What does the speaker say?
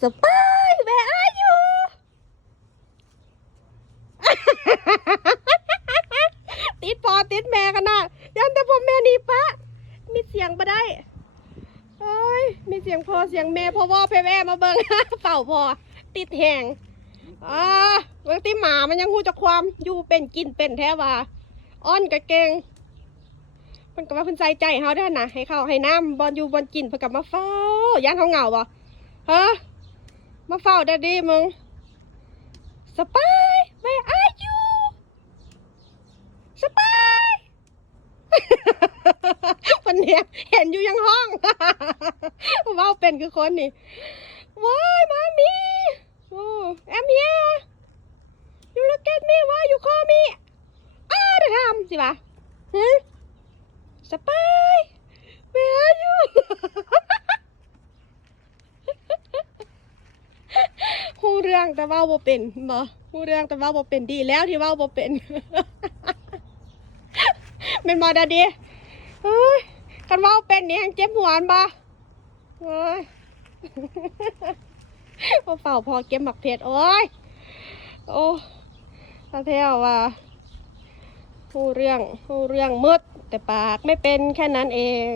สปายแวร์อายูติดพอติดแม่กันนะยันแต่พ่อแม่นี่ปะมีเสียงมาได้เอ้ยมีเสียงพอเสียงแม่พ่อว่าแพ่แม่มาเบิ่ง เป่าพอติดแหงอ่าเบิ่งที่หมามันยังหูจะความอยู่เป็นกินเป็นแท้ว่าอ้อนกะเกงเพิ่นก็ว่าเพิ่นใจใจเฮาได้อนะให้เข้าให้น้ำบอลอยู่บอลกินเพิ่นก็มาเฝ้าย่านเฮาเหงาบ่ฮะ มาเฝ้าได้ดีมึงสปาย where are you สปายวันนี้เห็นอยู่ยังห้องเว่าเป็นคือคนนี่ว้ายมามีโอ้แอมเฮีย you look at me why you call me อ้าเดี๋ยวทำสิวะฮึสปาย where are you เรื่องแต่ว่าบ่เป็นบ่หูเรื่องแต่ว่าบ่เป็นดีแล้วที่ว่าบ่เป็นเป็นบอดาดีเฮ้ยกันว่าเป็นนี่ยังเจ็บหัวนบ่เฮ้ยพอเฝ้าพอเก็บหมักเพชรโอ้ยโอ้ตาเทวว่าหูเรื่องหูเรื่องมืดแต่ปากไม่เป็นแค่นั้นเอง